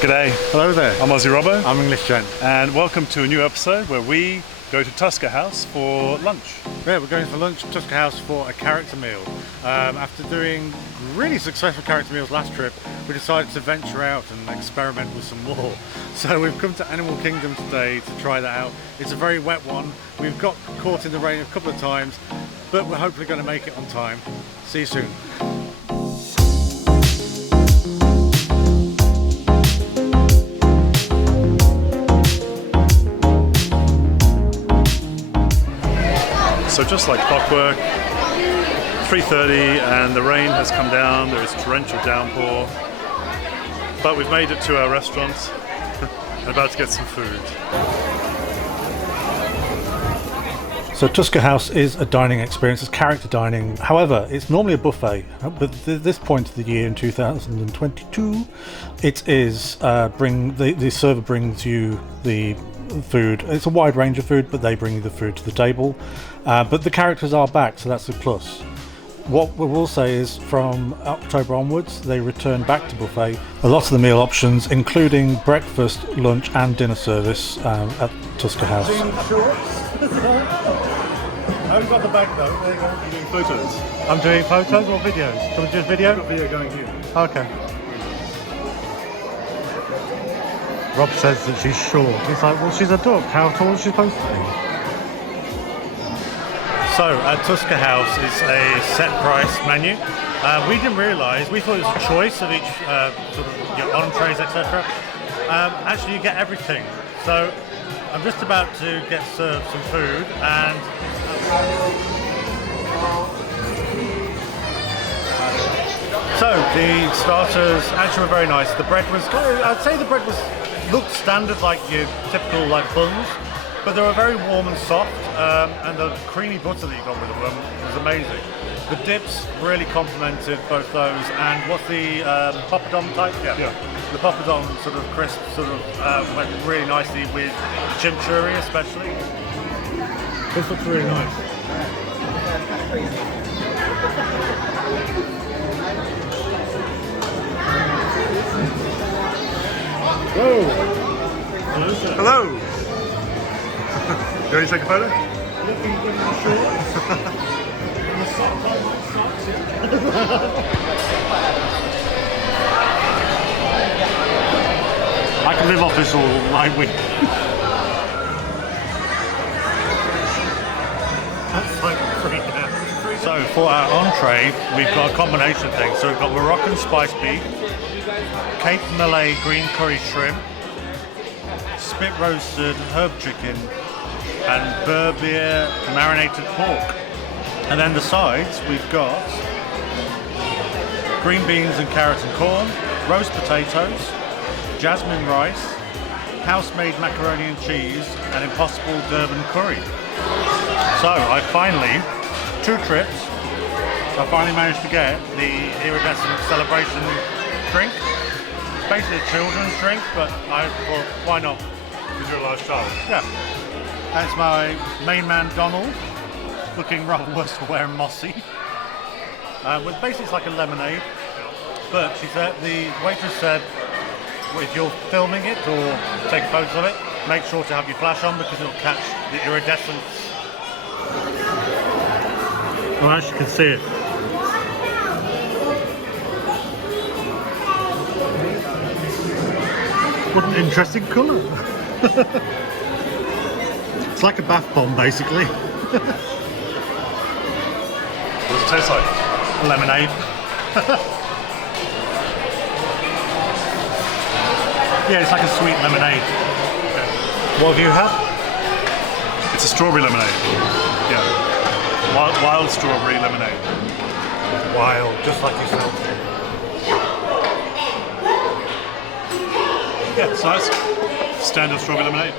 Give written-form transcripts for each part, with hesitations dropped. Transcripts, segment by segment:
G'day. Hello there. I'm Aussie Robbo. I'm English Jen. And welcome to a new episode where we go to Tusker House for lunch. Yeah, we're going for lunch at Tusker House for a character meal. After doing really successful character meals last trip, we decided to venture out and experiment with some more. So we've come to Animal Kingdom today to try that out. It's a very wet one. We've got caught in the rain a couple of times, but we're hopefully going to make it on time. See you soon. So just like clockwork, 3:30 and the rain has come down, there is torrential downpour, but we've made it to our restaurant and about to get some food. So Tusker House is a dining experience, it's character dining. However, it's normally a buffet, but at this point of the year in 2022, it is the server brings you the food. It's a wide range of food, but they bring you the food to the table. But the characters are back, so that's a plus. What we will say is from October onwards, they return back to buffet. A lot of the meal options, including breakfast, lunch and dinner service at Tusker House. I haven't got the bag though. There you go. You're doing photos. I'm doing photos or videos? Can we do video? I've got video going here. Okay. Rob says that she's short. He's like, well, she's a duck. How tall is she supposed to be? So, at Tusker House is a set price menu. We didn't realise, we thought it was a choice of each sort of your entrees, etc. Actually, you get everything. So, I'm just about to get served some food and so the starters actually were very nice. The bread was, I'd say the bread looked standard like your typical like buns, but they were very warm and soft, and the creamy butter that you got with them was amazing. The dips really complemented both those, and what's the poppadom type? Yeah. The poppadom sort of crisp sort of went really nicely with chimichurri especially. This looks really nice. Whoa! Hello! You ready to take a photo? Looking good in the shorts. And the socks, I can live off this all night week. That's like free now. So for our entree, we've got a combination of things. So we've got Moroccan spice beef, Cape Malay green curry shrimp, spit roasted herb chicken, and Berbier marinated pork. And then the sides, we've got green beans and carrots and corn, roast potatoes, jasmine rice, house-made macaroni and cheese, and Impossible Durban curry. So I finally, 2 trips, I finally managed to get the iridescent celebration drink. It's basically a children's drink, but I thought, why not? Because you're a large child. Yeah. That's my main man Donald, looking rather worse for wear and mossy. Well, basically it's like a lemonade, but she said, the waitress said, if you're filming it or take photos of it, make sure to have your flash on because it'll catch the iridescence. Well, as you can see it. What an interesting colour. It's like a bath bomb, basically. What does it taste like? Lemonade. Yeah, it's like a sweet lemonade. Okay. What have you had? It's a strawberry lemonade. Yeah. Wild strawberry lemonade. Wild, just like yourself. Yeah, it's nice. Standard strawberry lemonade.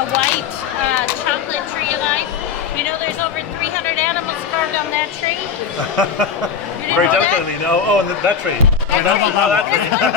A white chocolate tree of life. You know there's over 300 animals carved on that tree? You didn't Very know delicately, no. Oh, and that tree. That no, tree. not that tree. Well,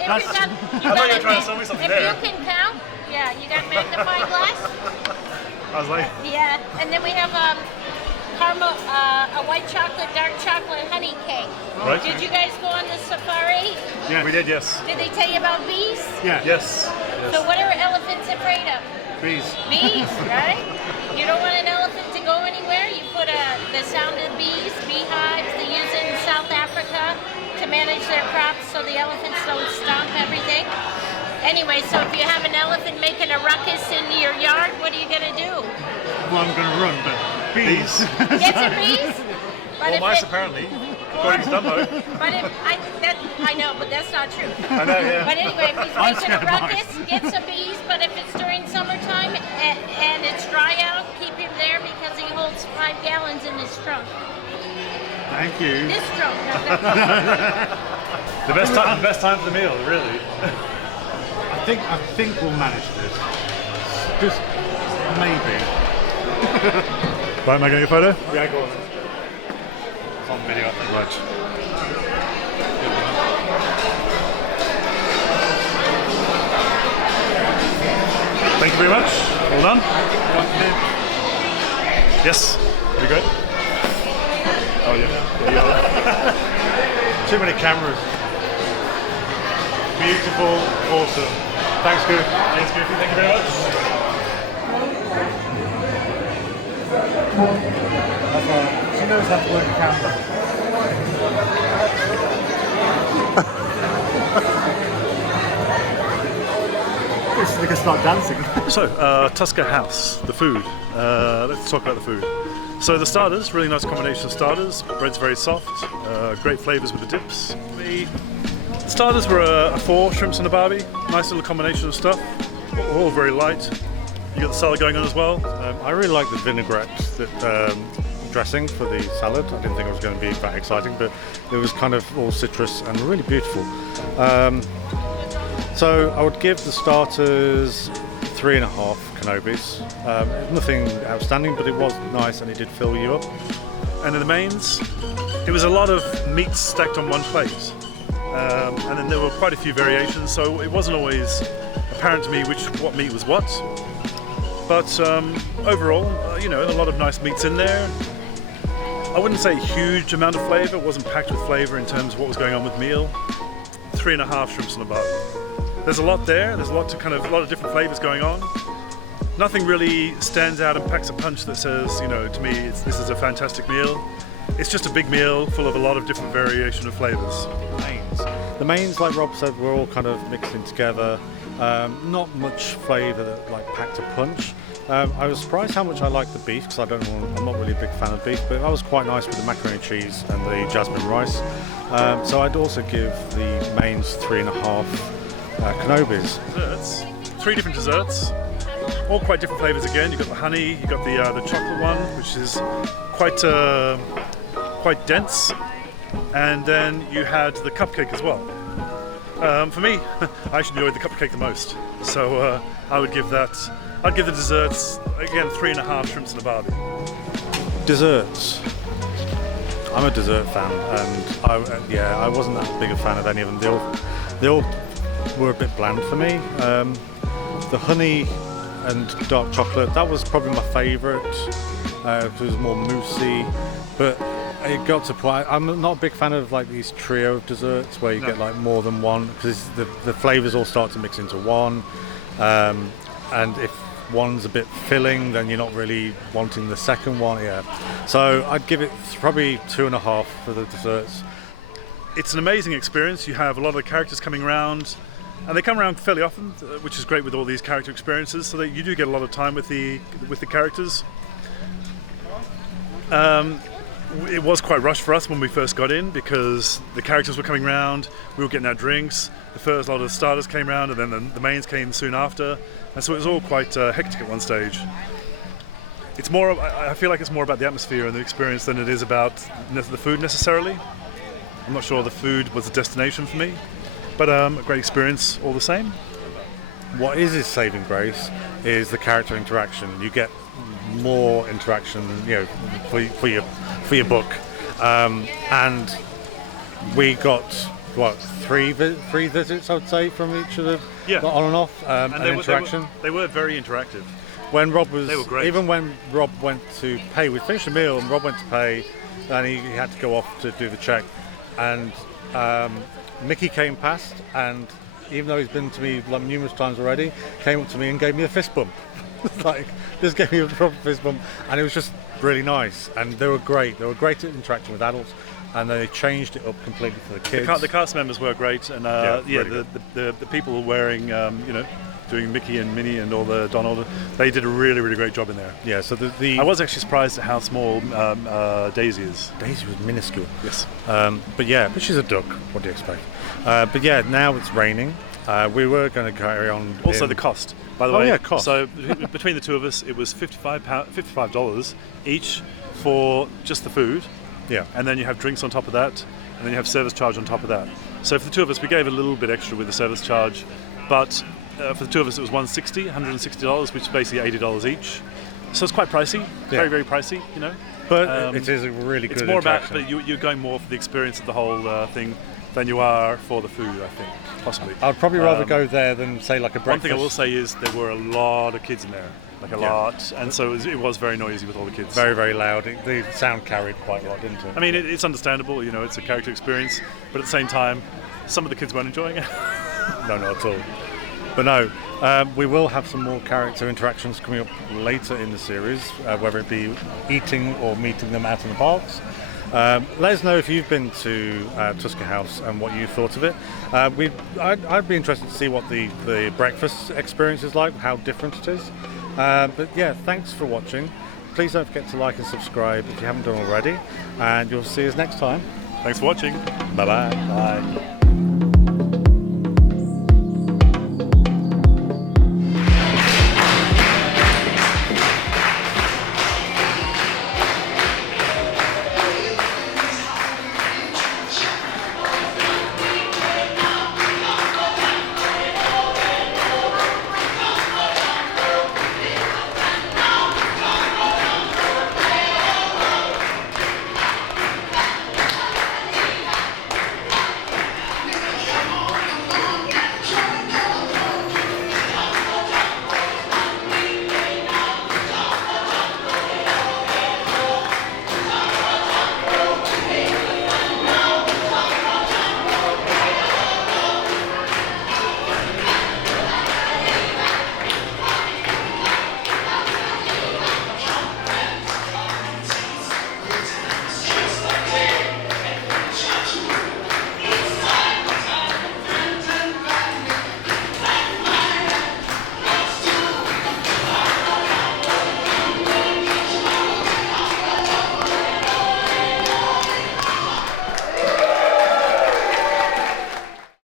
if I thought you were trying to sell me something if there. you can count, yeah, you got magnifying glass? I was like, Yeah, and then we have caramel, a white chocolate, dark chocolate honey cake. right? Did you guys go on the safari? Yeah. We did, yes. Did they tell you about bees? Yeah. Yes. So what are elephants afraid of? Bees. Bees, right? You don't want an elephant to go anywhere. You put the sound of bees, beehives. They use it in South Africa to manage their crops so the elephants don't stomp everything. Anyway, so if you have an elephant making a ruckus in your yard, what are you going to do? Well, I'm going to run, but bees. Get some bees? But Well, if mice it- apparently. According to Dumbo. But if I know, but that's not true. I know, yeah. But anyway, if he's I'm making a scared of ruckus, get some bees. But if it's during summertime and it's dry out, keep him there because he holds 5 gallons in his trunk. Thank you. This trunk. not that- The best time for the meal, really. I think we'll manage this. Just maybe. Right, am I getting a photo? Yeah, go on. It's on video, I think. Right. Thank you very much. Well done. Yes. Are you good? Oh, yeah. There you are. Too many cameras. Beautiful, awesome. Thanks, Goofy. Cheers, Goofy. Thank you very much. She knows how to work a camera. They can start dancing. So, Tusker House, the food. Let's talk about the food. So the starters, really nice combination of starters. Bread's very soft, great flavours with the dips. The starters were a 4 shrimps and a barbie. Nice little combination of stuff. All very light. You got the salad going on as well. I really like the vinaigrette dressing for the salad. I didn't think it was going to be that exciting, but it was kind of all citrus and really beautiful. So I would give the starters 3.5 canobis. Nothing outstanding, but it was nice and it did fill you up. And in the mains, it was a lot of meats stacked on one plate. And then there were quite a few variations, so it wasn't always apparent to me what meat was what. But overall, a lot of nice meats in there. I wouldn't say a huge amount of flavour. It wasn't packed with flavour in terms of what was going on with the meal. 3.5 shrimps and a barbie. There's a lot there. There's a lot of different flavours going on. Nothing really stands out and packs a punch that says, to me, this is a fantastic meal. It's just a big meal full of a lot of different variation of flavours. The mains, like Rob said, were all kind of mixed in together. Not much flavour that packed a punch. I was surprised how much I liked the beef because I'm not really a big fan of beef, but that was quite nice with the macaroni and cheese and the jasmine rice. So I'd also give the mains 3.5 canobis. Desserts, 3 different desserts, all quite different flavours again. You've got the honey, you've got the chocolate one, which is quite dense, and then you had the cupcake as well. For me, I actually enjoyed the cupcake the most. So I'd give the desserts, again, 3.5 shrimps and a barbie. Desserts. I'm a dessert fan, and I wasn't that big a fan of any of them. They all were a bit bland for me. The honey and dark chocolate, that was probably my favourite. It was more moussey, but it got to point. I'm not a big fan of like these trio of desserts where you get like more than one, because the flavours all start to mix into one, and if one's a bit filling, then you're not really wanting the second one. So I'd give it probably 2.5 for the desserts. It's an amazing experience. You have a lot of the characters coming around, and they come around fairly often, which is great with all these character experiences, so that you do get a lot of time with the characters. It was quite rushed for us when we first got in, because the characters were coming around, we were getting our drinks, the first lot of the starters came around, and then the mains came soon after, and so it was all quite hectic at one stage. It's more, I feel like it's more about the atmosphere and the experience than it is about the food necessarily. I'm not sure the food was a destination for me, but a great experience all the same. What is his saving grace is the character interaction. You get more interaction, for your book, and we got three visits, I would say, from each of the on and off, and interaction. They were very interactive. When Rob they were great. Even when Rob went to pay, we finished the meal and Rob went to pay, and he had to go off to do the check, and Mickey came past, and even though he's been to me like numerous times already, came up to me and gave me a fist bump. Like, just gave me a proper fist bump, and it was just really nice. And they were great. They were great at interacting with adults, and they changed it up completely for the kids. The cast members were great, and really the people wearing, doing Mickey and Minnie and all the Donald, they did a really, really great job in there. Yeah. So I was actually surprised at how small Daisy is. Daisy was minuscule. Yes. But she's a duck. What do you expect? But yeah, now it's raining. We were going to carry on. Also, the cost, by the way. Yeah, cost. So between the two of us, it was $55 each for just the food. Yeah. And then you have drinks on top of that, and then you have service charge on top of that. So for the two of us, we gave a little bit extra with the service charge, but for the two of us, it was $160, which is basically $80 each. So it's quite pricey, very, very pricey, But it is a really good. It's more about, but you're going more for the experience of the whole thing than you are for the food, I think, possibly. I'd probably rather go there than say like a breakfast. One thing I will say is there were a lot of kids in there, like a lot, and so it was very noisy with all the kids. Very, very loud. The sound carried quite a lot, didn't it? I mean, it's understandable, it's a character experience, but at the same time, some of the kids weren't enjoying it. No, not at all. But no, we will have some more character interactions coming up later in the series, whether it be eating or meeting them out in the parks. Let us know if you've been to Tusker House and what you thought of it. I'd be interested to see what the breakfast experience is like, how different it is. But yeah, thanks for watching. Please don't forget to like and subscribe if you haven't done already, and you'll see us next time. Thanks for watching. Bye-bye. Bye.